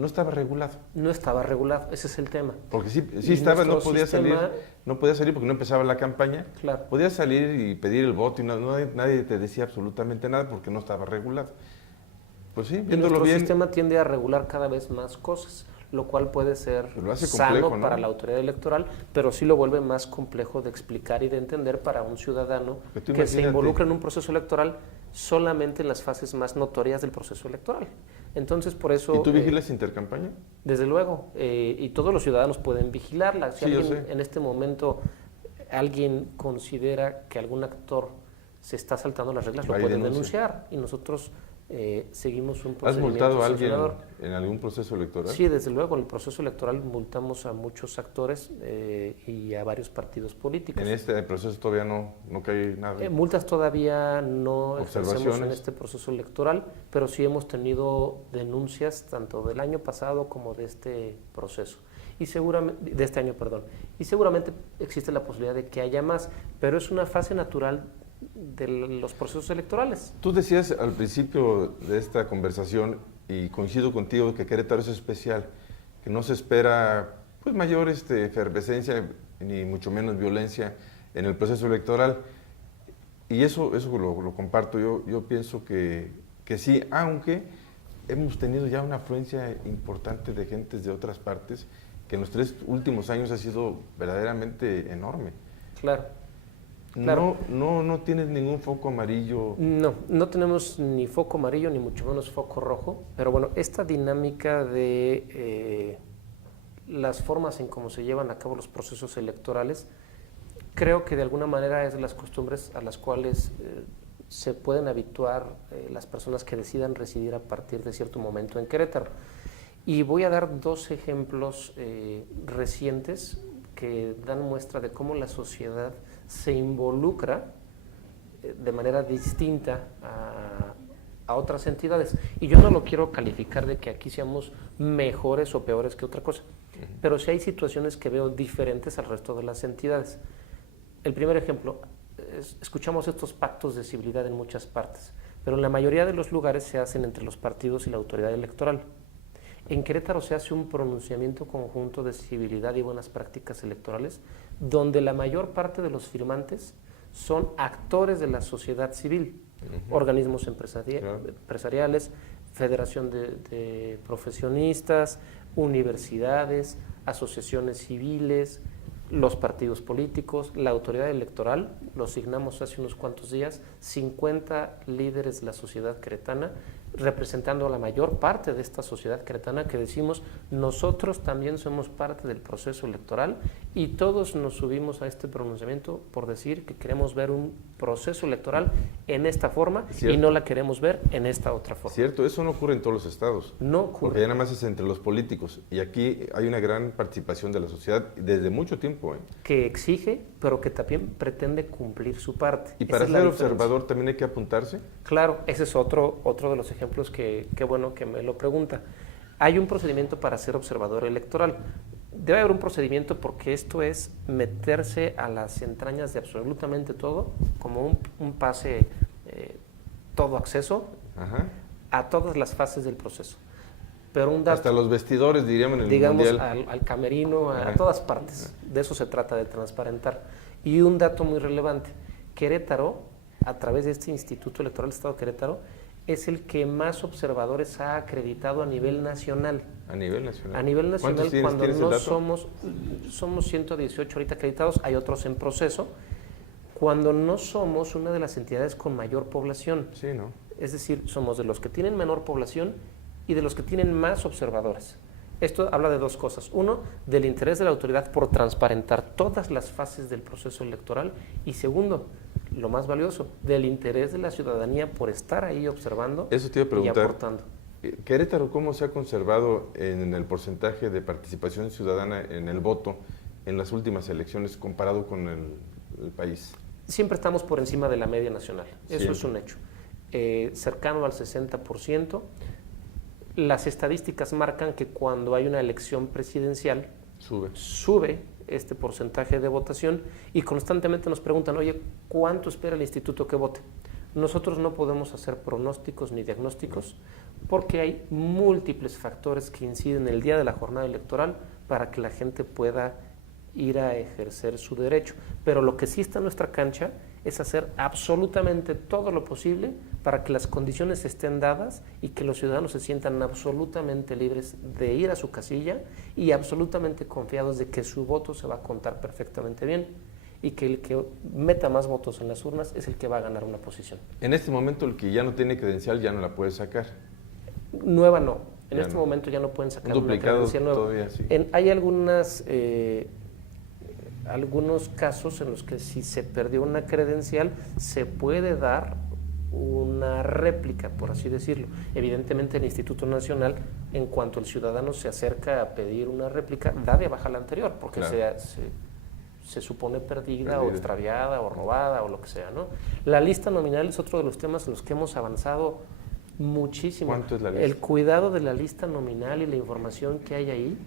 estaba regulado. No estaba regulado, ese es el tema. Porque sí estaba, no podía salir porque no empezaba la campaña. Claro. Podías salir y pedir el voto y nadie te decía absolutamente nada porque no estaba regulado. Pues sí, viéndolo bien. El sistema tiende a regular cada vez más cosas, lo cual puede ser sano, ¿no?, para la autoridad electoral, pero sí lo vuelve más complejo de explicar y de entender para un ciudadano que se involucra en un proceso electoral solamente en las fases más notorias del proceso electoral. Entonces, por eso... ¿Y tú vigilas intercampaña? Desde luego, y todos los ciudadanos pueden vigilarla. Si sí, alguien en este momento alguien considera que algún actor se está saltando las reglas, lo pueden denunciar, y nosotros seguimos un procedimiento. ¿Has multado a alguien en algún proceso electoral? Sí, desde luego, en el proceso electoral multamos a muchos actores y a varios partidos políticos. ¿En este proceso todavía no cae nada? Multas todavía no ejercemos en este proceso electoral, pero sí hemos tenido denuncias tanto del año pasado como de este proceso. Y seguramente, de este año, perdón. Y seguramente existe la posibilidad de que haya más, pero es una fase natural de los procesos electorales. Tú decías al principio de esta conversación, y coincido contigo, que Querétaro es especial, que no se espera pues mayor efervescencia ni mucho menos violencia en el proceso electoral, y eso lo comparto. Yo pienso que sí, aunque hemos tenido ya una afluencia importante de gentes de otras partes que en los 3 últimos años ha sido verdaderamente enorme. Claro. Claro. No tienes ningún foco amarillo. No tenemos ni foco amarillo ni mucho menos foco rojo, pero bueno, esta dinámica de las formas en cómo se llevan a cabo los procesos electorales, creo que de alguna manera es de las costumbres a las cuales se pueden habituar las personas que decidan residir a partir de cierto momento en Querétaro. Y voy a dar 2 ejemplos recientes que dan muestra de cómo la sociedad se involucra de manera distinta a otras entidades. Y yo no lo quiero calificar de que aquí seamos mejores o peores que otra cosa, pero sí hay situaciones que veo diferentes al resto de las entidades. El primer ejemplo, escuchamos estos pactos de civilidad en muchas partes, pero en la mayoría de los lugares se hacen entre los partidos y la autoridad electoral. En Querétaro se hace un pronunciamiento conjunto de civilidad y buenas prácticas electorales, donde la mayor parte de los firmantes son actores de la sociedad civil, organismos empresariales, federación de profesionistas, universidades, asociaciones civiles, los partidos políticos, la autoridad electoral, lo signamos hace unos cuantos días, 50 líderes de la sociedad queretana, representando a la mayor parte de esta sociedad queretana, que decimos, nosotros también somos parte del proceso electoral y todos nos subimos a este pronunciamiento por decir que queremos ver un proceso electoral en esta forma y no la queremos ver en esta otra forma. Cierto, eso no ocurre en todos los estados. No ocurre. Porque ya nada más es entre los políticos y aquí hay una gran participación de la sociedad desde mucho tiempo. Que exige, pero que también pretende cumplir su parte. Y para ser observador también hay que apuntarse. Claro, ese es otro de los ejemplos que bueno que me lo pregunta. Hay un procedimiento para ser observador electoral. Debe haber un procedimiento porque esto es meterse a las entrañas de absolutamente todo, como un pase todo acceso. Ajá. A todas las fases del proceso. Pero un dato, hasta los vestidores, diríamos, en el digamos, mundial. al camerino, a todas partes. De eso se trata, de transparentar. Y un dato muy relevante, Querétaro, a través de este Instituto Electoral del Estado de Querétaro, es el que más observadores ha acreditado a nivel nacional. A nivel nacional. A nivel nacional, cuando no somos 118 ahorita acreditados, hay otros en proceso, cuando no somos una de las entidades con mayor población. Sí, ¿no? Es decir, somos de los que tienen menor población y de los que tienen más observadores. Esto habla de dos cosas. Uno, del interés de la autoridad por transparentar todas las fases del proceso electoral. Y segundo, lo más valioso, del interés de la ciudadanía por estar ahí observando. Eso te iba a preguntar, y aportando. Querétaro, ¿cómo se ha conservado en el porcentaje de participación ciudadana en el voto en las últimas elecciones comparado con el país? Siempre estamos por encima de la media nacional. Eso Siempre. es un hecho. Cercano al 60%. Las estadísticas marcan que cuando hay una elección presidencial, sube este porcentaje de votación y constantemente nos preguntan, oye, ¿cuánto espera el instituto que vote? Nosotros no podemos hacer pronósticos ni diagnósticos porque hay múltiples factores que inciden el día de la jornada electoral para que la gente pueda ir a ejercer su derecho. Pero lo que sí está en nuestra cancha es hacer absolutamente todo lo posible para que las condiciones estén dadas y que los ciudadanos se sientan absolutamente libres de ir a su casilla y absolutamente confiados de que su voto se va a contar perfectamente bien y que el que meta más votos en las urnas es el que va a ganar una posición. En este momento el que ya no tiene credencial ya no la puede sacar. Nueva no. En este momento ya no pueden sacar una credencial nueva. Todavía, sí. Hay algunos casos en los que si se perdió una credencial se puede dar una réplica, por así decirlo. Evidentemente el Instituto Nacional, en cuanto el ciudadano se acerca a pedir una réplica, da de baja la anterior, porque claro, se supone perdida o extraviada o robada o lo que sea, ¿no? La lista nominal es otro de los temas en los que hemos avanzado muchísimo. ¿Cuánto es la lista? El cuidado de la lista nominal y la información que hay ahí.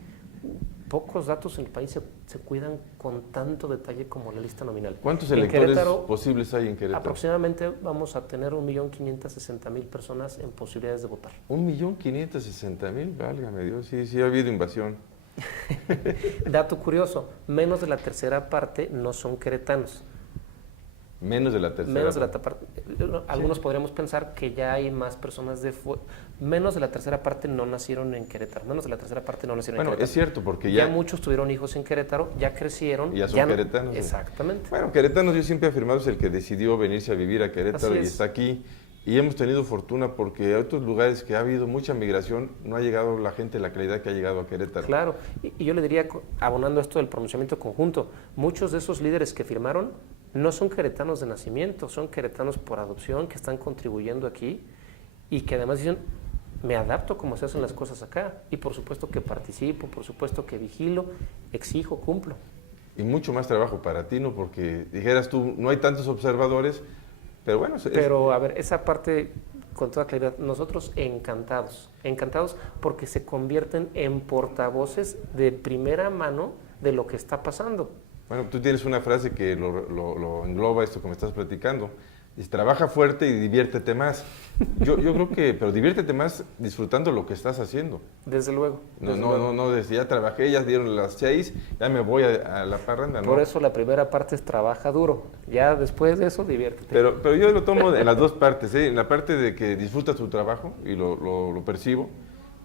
Pocos datos en el país se cuidan con tanto detalle como la lista nominal. ¿Cuántos electores posibles hay en Querétaro? Aproximadamente vamos a tener 1.560.000 personas en posibilidades de votar. 1.560.000, válgame Dios, sí ha habido invasión. Dato curioso, menos de la tercera parte no son queretanos. Menos de la tercera. Menos de la parte. Algunos podríamos pensar que ya hay más personas menos de la tercera parte no nacieron en Querétaro. Menos de la tercera parte no nacieron en Querétaro. Bueno, es cierto, porque ya muchos tuvieron hijos en Querétaro, ya crecieron. Y ya son queretanos. Exactamente. Bueno, queretanos yo siempre he afirmado es el que decidió venirse a vivir a Querétaro y está aquí. Y hemos tenido fortuna porque a otros lugares que ha habido mucha migración no ha llegado la gente la calidad que ha llegado a Querétaro. Claro, y yo le diría, abonando esto del pronunciamiento conjunto, muchos de esos líderes que firmaron no son queretanos de nacimiento, son queretanos por adopción que están contribuyendo aquí y que además dicen, me adapto como se hacen las cosas acá y por supuesto que participo, por supuesto que vigilo, exijo, cumplo. Y mucho más trabajo para ti, ¿no? Porque dijeras tú, no hay tantos observadores, pero bueno. Pero a ver, esa parte con toda claridad, nosotros encantados porque se convierten en portavoces de primera mano de lo que está pasando. Bueno, tú tienes una frase que lo engloba esto que me estás platicando. Dice, trabaja fuerte y diviértete más. Yo creo que, pero diviértete más disfrutando lo que estás haciendo. Desde luego. No, desde ya trabajé, ya dieron las 6, ya me voy a la parranda, ¿no? Por eso la primera parte es trabaja duro, ya después de eso diviértete. Pero yo lo tomo en las dos partes, ¿eh? En la parte de que disfrutas tu trabajo, y lo percibo,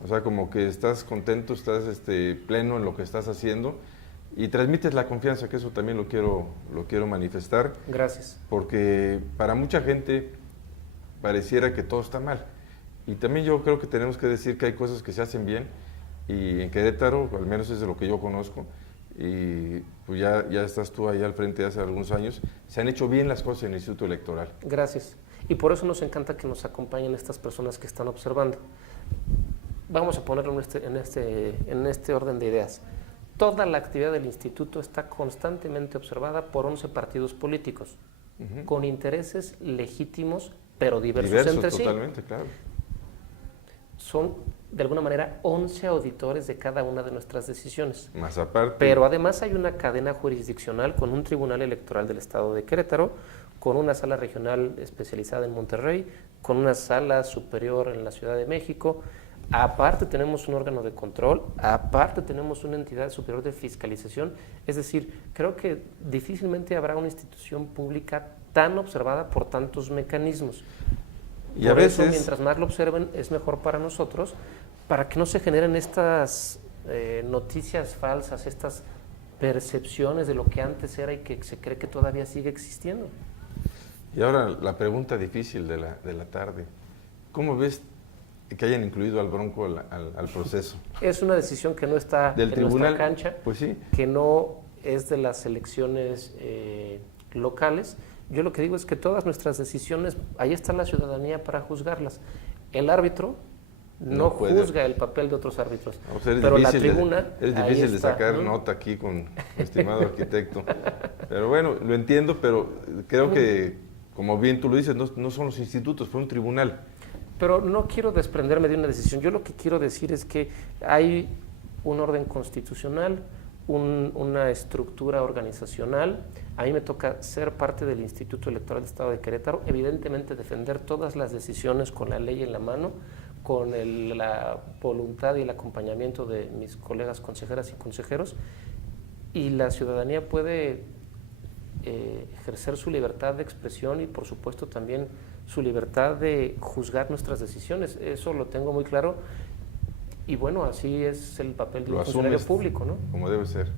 o sea, como que estás contento, estás pleno en lo que estás haciendo, y transmites la confianza, que eso también lo quiero manifestar. Gracias. Porque para mucha gente pareciera que todo está mal. Y también yo creo que tenemos que decir que hay cosas que se hacen bien, y en Querétaro, al menos es de lo que yo conozco, y pues ya estás tú ahí al frente hace algunos años, se han hecho bien las cosas en el Instituto Electoral. Gracias. Y por eso nos encanta que nos acompañen estas personas que están observando. Vamos a ponerlo en este orden de ideas. Toda la actividad del instituto está constantemente observada por 11 partidos políticos, con intereses legítimos, pero diversos entre sí. Totalmente, claro. Son, de alguna manera, 11 auditores de cada una de nuestras decisiones. Más aparte. Pero además hay una cadena jurisdiccional con un tribunal electoral del estado de Querétaro, con una sala regional especializada en Monterrey, con una sala superior en la Ciudad de México. Aparte tenemos un órgano de control, aparte tenemos una entidad superior de fiscalización. Es decir, creo que difícilmente habrá una institución pública tan observada por tantos mecanismos. Y por a veces, eso, mientras más lo observen, es mejor para nosotros, para que no se generen estas noticias falsas, estas percepciones de lo que antes era y que se cree que todavía sigue existiendo. Y ahora la pregunta difícil de la tarde. ¿Cómo ves que hayan incluido al Bronco al proceso? Es una decisión que no está del en tribunal, nuestra cancha, pues sí, que no es de las elecciones locales. Yo lo que digo es que todas nuestras decisiones, ahí está la ciudadanía para juzgarlas. El árbitro no juzga el papel de otros árbitros, pero la tribuna... Es difícil de sacar nota aquí con mi estimado arquitecto. Pero bueno, lo entiendo, pero creo que, como bien tú lo dices, no son los institutos, fue un tribunal. Pero no quiero desprenderme de una decisión. Yo lo que quiero decir es que hay un orden constitucional, una estructura organizacional. A mí me toca ser parte del Instituto Electoral del Estado de Querétaro, evidentemente defender todas las decisiones con la ley en la mano, con la voluntad y el acompañamiento de mis colegas consejeras y consejeros, y la ciudadanía puede ejercer su libertad de expresión y por supuesto también su libertad de juzgar nuestras decisiones. Eso lo tengo muy claro. Y bueno, así es el papel de un funcionario público, ¿no? Como debe ser.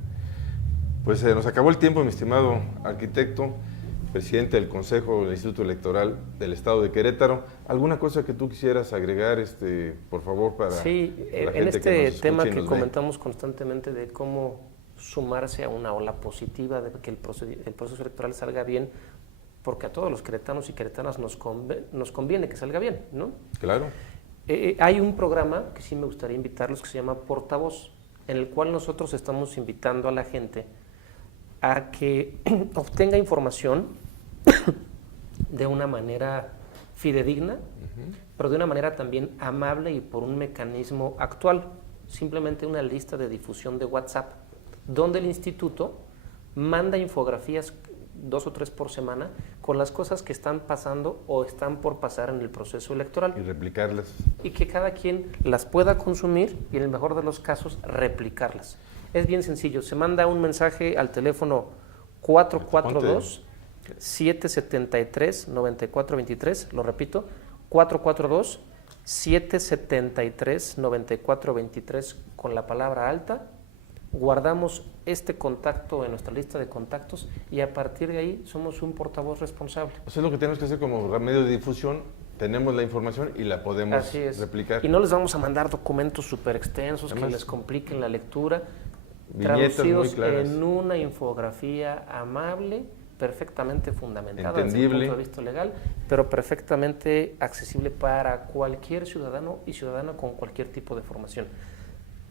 Pues nos acabó el tiempo, mi estimado arquitecto, presidente del Consejo del Instituto Electoral del Estado de Querétaro. ¿Alguna cosa que tú quisieras agregar, por favor, para sí, la en gente este tema que ve? comentamos constantemente de cómo sumarse a una ola positiva, de que el proceso electoral salga bien, porque a todos los queretanos y queretanas nos conviene que salga bien, ¿no? Claro. Hay un programa que sí me gustaría invitarlos que se llama Portavoz, en el cual nosotros estamos invitando a la gente a que obtenga información de una manera fidedigna, pero de una manera también amable y por un mecanismo actual, simplemente una lista de difusión de WhatsApp, donde el instituto manda infografías 2 o 3 por semana con las cosas que están pasando o están por pasar en el proceso electoral. Y replicarlas. Y que cada quien las pueda consumir y en el mejor de los casos replicarlas. Es bien sencillo, se manda un mensaje al teléfono 442-773-9423, lo repito, 442-773-9423 con la palabra alta. Guardamos este contacto en nuestra lista de contactos y a partir de ahí somos un portavoz responsable. Eso es lo que tenemos que hacer como medio de difusión. Tenemos la información y la podemos replicar. Y no les vamos a mandar documentos súper extensos que les compliquen la lectura. Traducidos en una infografía amable, perfectamente fundamentada desde el punto de vista legal, pero perfectamente accesible para cualquier ciudadano y ciudadana con cualquier tipo de formación.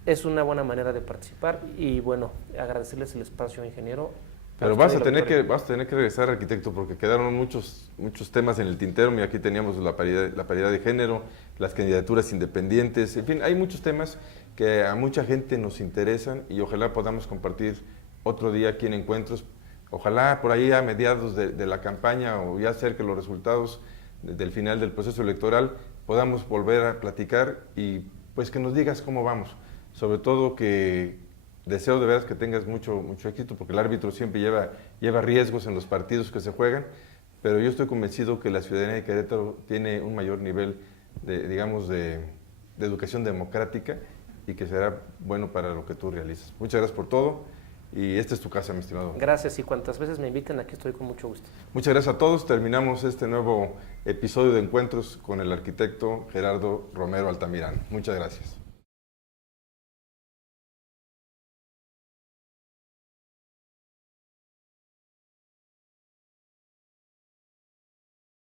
Es una buena manera de participar y bueno, agradecerles el espacio, ingeniero. Pero vas a tener que regresar, arquitecto, porque quedaron muchos temas en el tintero. Mira, aquí teníamos la paridad de género, las candidaturas independientes, en fin, hay muchos temas que a mucha gente nos interesan y ojalá podamos compartir otro día aquí en Encuentros. Ojalá por ahí a mediados de la campaña o ya cerca de los resultados del final del proceso electoral podamos volver a platicar y pues que nos digas cómo vamos. Sobre todo que deseo de veras que tengas mucho éxito, porque el árbitro siempre lleva riesgos en los partidos que se juegan, pero yo estoy convencido que la ciudadanía de Querétaro tiene un mayor nivel de educación democrática y que será bueno para lo que tú realizas. Muchas gracias por todo y esta es tu casa, mi estimado. Gracias, y cuantas veces me inviten, aquí estoy con mucho gusto. Muchas gracias a todos. Terminamos este nuevo episodio de Encuentros con el arquitecto Gerardo Romero Altamirano. Muchas gracias.